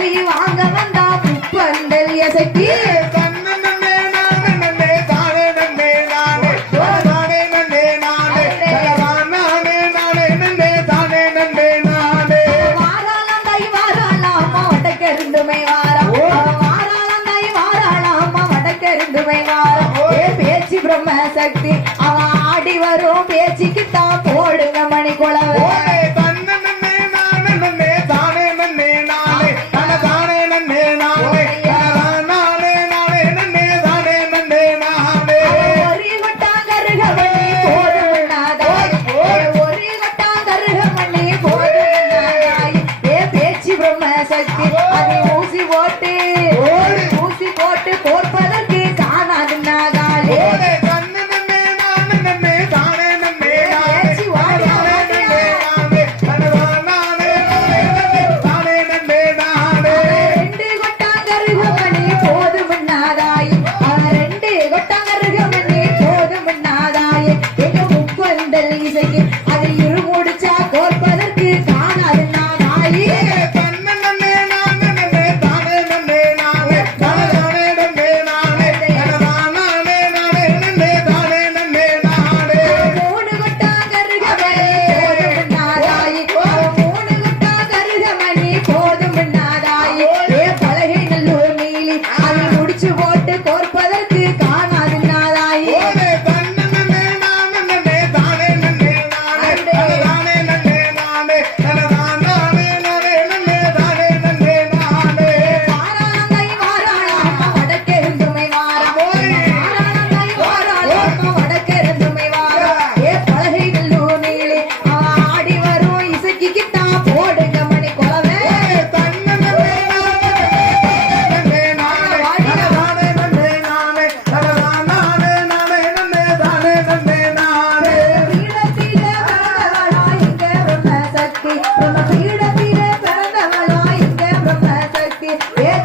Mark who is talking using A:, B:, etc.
A: கறி வாங்க வந்தா புப்பண்டல் எசைக்கு. பேச்சு பிரம்ம சக்தி அவன் ஆடி வரும் பேச்சுக்கு தான் போடுங்க மணி குழவை ஊசி போட்டு ஊசி போட்டு போர்ப்ப